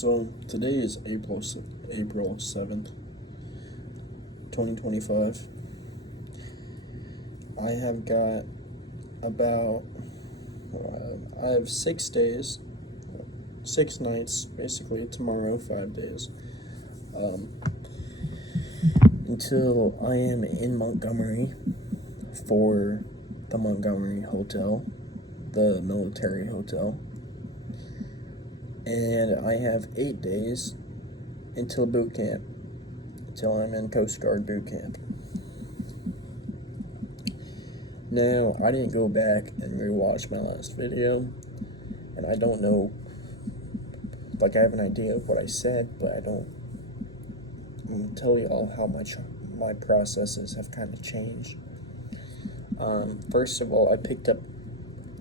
So today is April 7th, 2025. I have got about, I have 6 days, 6 nights, basically tomorrow, 5 days, until I am in Montgomery for the Montgomery Hotel, the military hotel. And I have 8 days until boot camp, until I'm in Coast Guard boot camp. Now, I didn't go back and rewatch my last video, and I don't know, I have an idea of what I said, but I don't tell y'all how much my processes have kind of changed. First of all, I picked up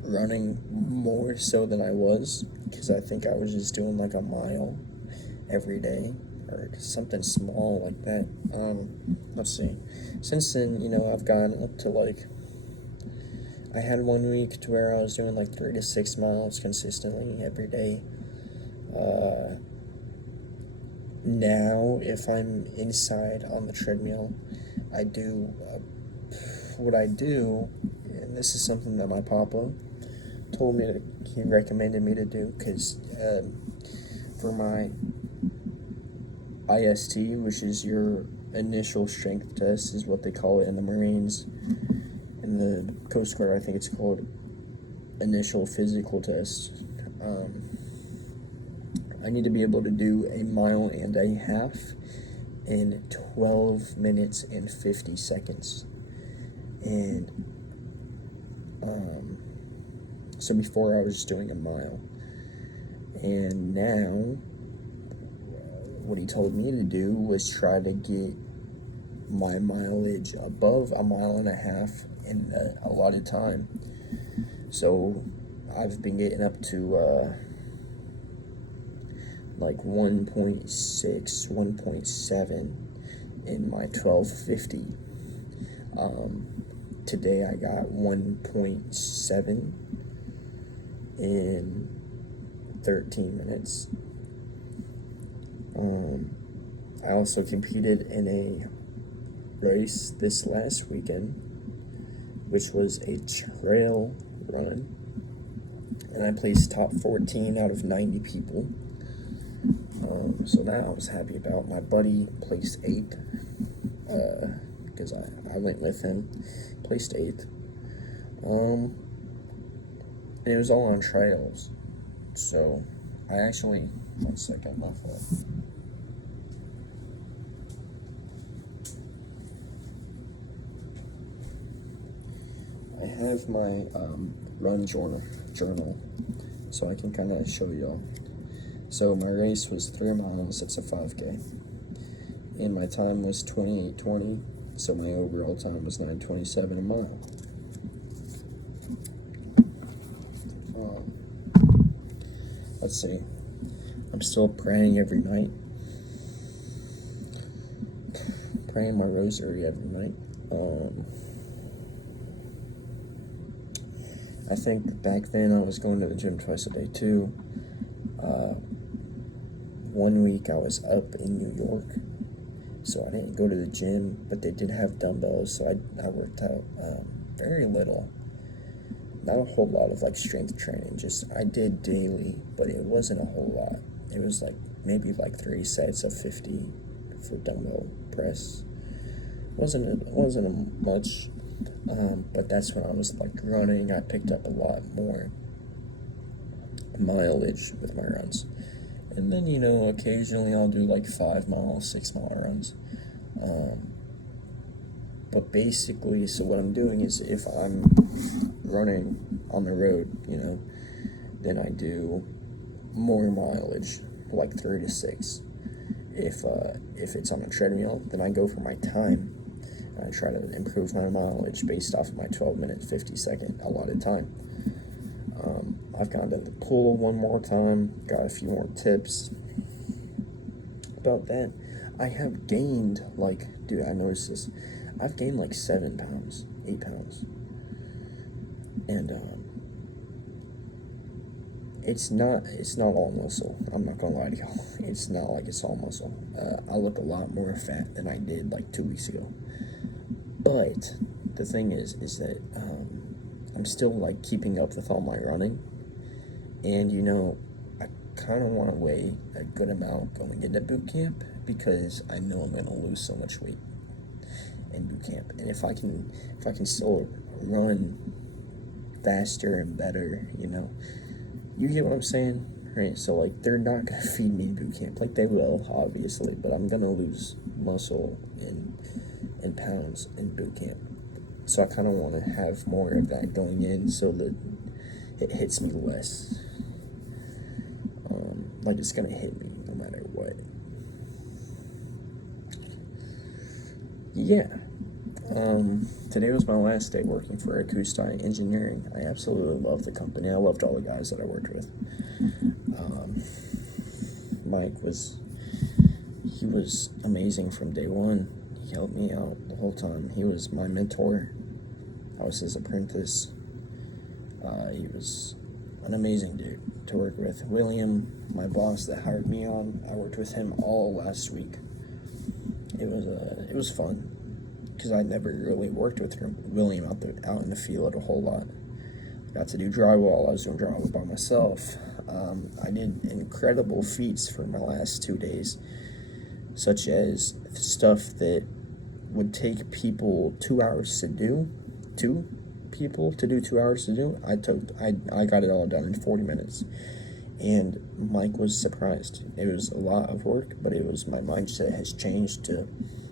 running more so than I was, because I think I was just doing like a mile every day or something small like that. Let's see. Since then, I've gone up to I had 1 week to where I was doing 3 to 6 miles consistently every day. Now, if I'm inside on the treadmill, I do what I do, and this is something that my papa told me he recommended me to do, because for my IST, which is your initial strength test, is what they call it in the Marines. In the Coast Guard, I think it's called initial physical test. I need to be able to do a 1.5 miles in 12 minutes and 50 seconds. And so before I was just doing a mile. And now, what he told me to do was try to get my mileage above 1.5 miles in a allotted time. So I've been getting up to 1.6, 1.7 in my 1250. Today I got 1.7 in 13 minutes. I also competed in a race this last weekend, which was a trail run, and I placed top 14 out of 90 people. So that I was happy about. My buddy placed 8th, because I went with him, placed 8th. And it was all on trails. So I actually, one second, my fault. I have my run journal, so I can kind of show y'all. So my race was 3 miles, it's a 5K, and my time was 28:20, so my overall time was 9:27 a mile. Let's see, I'm still praying every night, praying my rosary every night. I think back then I was going to the gym twice a day too. 1 week I was up in New York, so I didn't go to the gym, but they did have dumbbells, so I worked out very little. Not a whole lot of strength training, just I did daily, but it wasn't a whole lot. It was maybe 3 sets of 50 for dumbbell press. Wasn't much. But that's when I was running. I picked up a lot more mileage with my runs. And then, occasionally I'll do 5 mile, 6 mile runs. But basically, so what I'm doing is if I'm running on the road, then I do more mileage, 3 to 6. If it's on a treadmill, then I go for my time. I try to improve my mileage based off of my 12-minute, 50-second allotted time. I've gone to the pool one more time, got a few more tips about that. I have gained, dude, I noticed this. I've gained 7 pounds, 8 pounds. And It's not all muscle. I'm not gonna lie to y'all. It's not like it's all muscle. I look a lot more fat than I did like 2 weeks ago. But the thing is that I'm still like keeping up with all my running, and I kind of want to weigh a good amount going into boot camp because I know I'm gonna lose so much weight in boot camp, and if I can still run faster and better, you get what I'm saying, right? So like they're not gonna feed me in boot camp, like they will obviously, but I'm gonna lose muscle in pounds in boot camp. So I kind of want to have more of that going in so that it hits me less. Like it's gonna hit me no matter what. Yeah. Today was my last day working for Acoustai Engineering. I absolutely loved the company. I loved all the guys that I worked with. Mike was amazing from day one. He helped me out the whole time. He was my mentor. I was his apprentice. He was an amazing dude to work with. William, my boss that hired me on, I worked with him all last week. It was fun because I never really worked with William out in the field a whole lot. Got to do drywall. I was doing drywall by myself. I did incredible feats for my last 2 days, such as stuff that would take people 2 hours to do. 2 people to do 2 hours to do. I got it all done in 40 minutes. And Mike was surprised. It was a lot of work, but my mindset has changed to,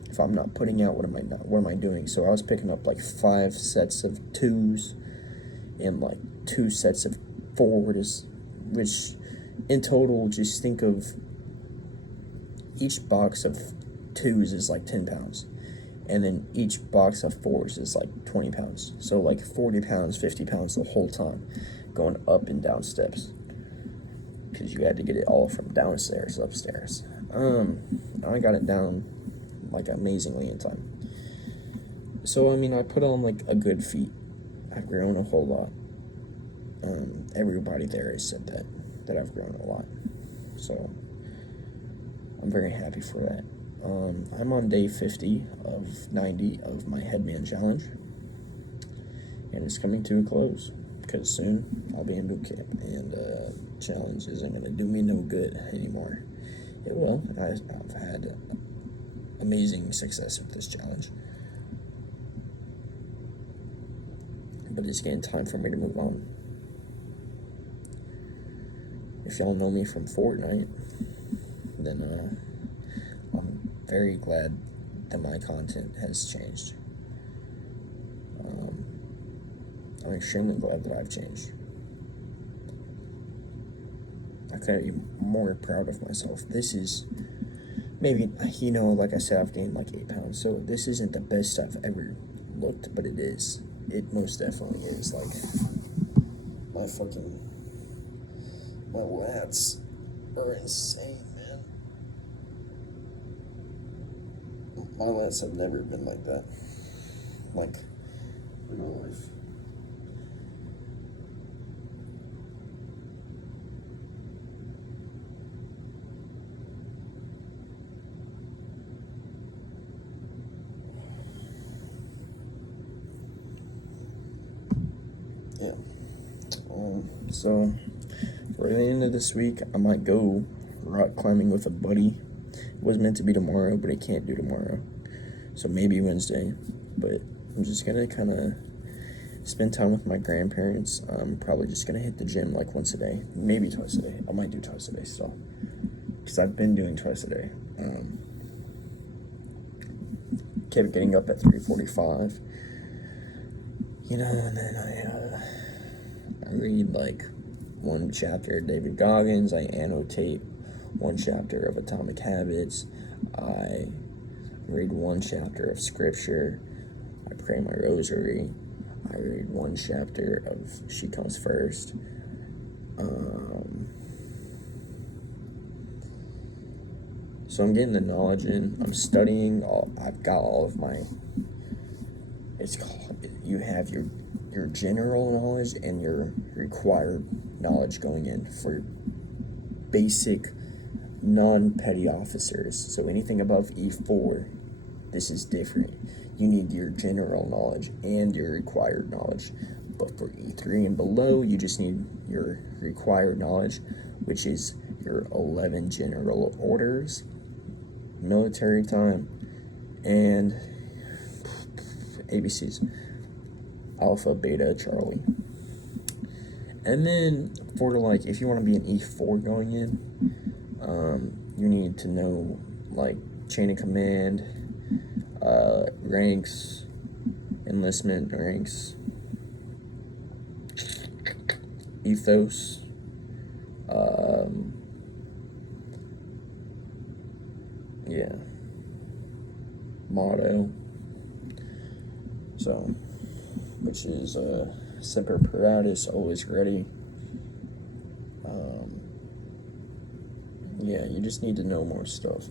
if I'm not putting out, what am I doing? So I was picking up like 5 sets of 2s and like 2 sets of 4s, which in total, just think of each box of 2s is like 10 pounds. And then each box of 4s is like 20 pounds. So like 40 pounds, 50 pounds the whole time, going up and down steps. Because you had to get it all from downstairs, upstairs. I got it down like amazingly in time. So, I put on like a good feat. I've grown a whole lot. Everybody there has said that I've grown a lot. So, I'm very happy for that. I'm on day 50 of 90 of my Headman Challenge, and it's coming to a close because soon I'll be in boot camp, and challenge isn't going to do me no good anymore. It will. I've had amazing success with this challenge, but it's getting time for me to move on. If y'all know me from Fortnite, then I'm very glad that my content has changed. I'm extremely glad that I've changed. I couldn't be more proud of myself. This is maybe, like I said, I've gained like 8 pounds, so this isn't the best I've ever looked, but it is. It most definitely is. Like, my lats are insane, man. My lats have never been like that. Like, in my life. Yeah. So, for the end of this week, I might go rock climbing with a buddy. It was meant to be tomorrow, but it can't do tomorrow. So maybe Wednesday. But I'm just going to kind of spend time with my grandparents. I'm probably just going to hit the gym like once a day. Maybe twice a day. I might do twice a day still. Because I've been doing twice a day. Kept getting up at 3:45. And then I read like one chapter of David Goggins. I annotate one chapter of Atomic Habits. I read one chapter of Scripture. I pray my rosary. I read one chapter of She Comes First. So I'm getting the knowledge in. I'm studying. I've got all of my. It's called. You have your general knowledge and your required knowledge going in for basic non-petty officers. So anything above E4, this is different. You need your general knowledge and your required knowledge. But for E3 and below, you just need your required knowledge, which is your 11 general orders, military time, and ABCs, Alpha, Beta, Charlie. And then for like, if you want to be an E4 going in, you need to know like chain of command, ranks, enlistment ranks, ethos, yeah, motto. So, which is Semper Paratus, always ready. Yeah, you just need to know more stuff,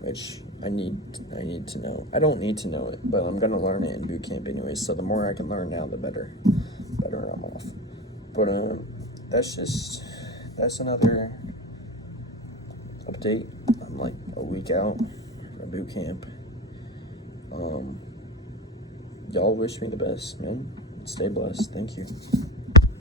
which I need to know. I don't need to know it, but I'm gonna learn it in boot camp anyway. So the more I can learn now, the better I'm off. But that's another update. I'm like a week out from boot camp. Y'all wish me the best, man. Stay blessed. Thank you.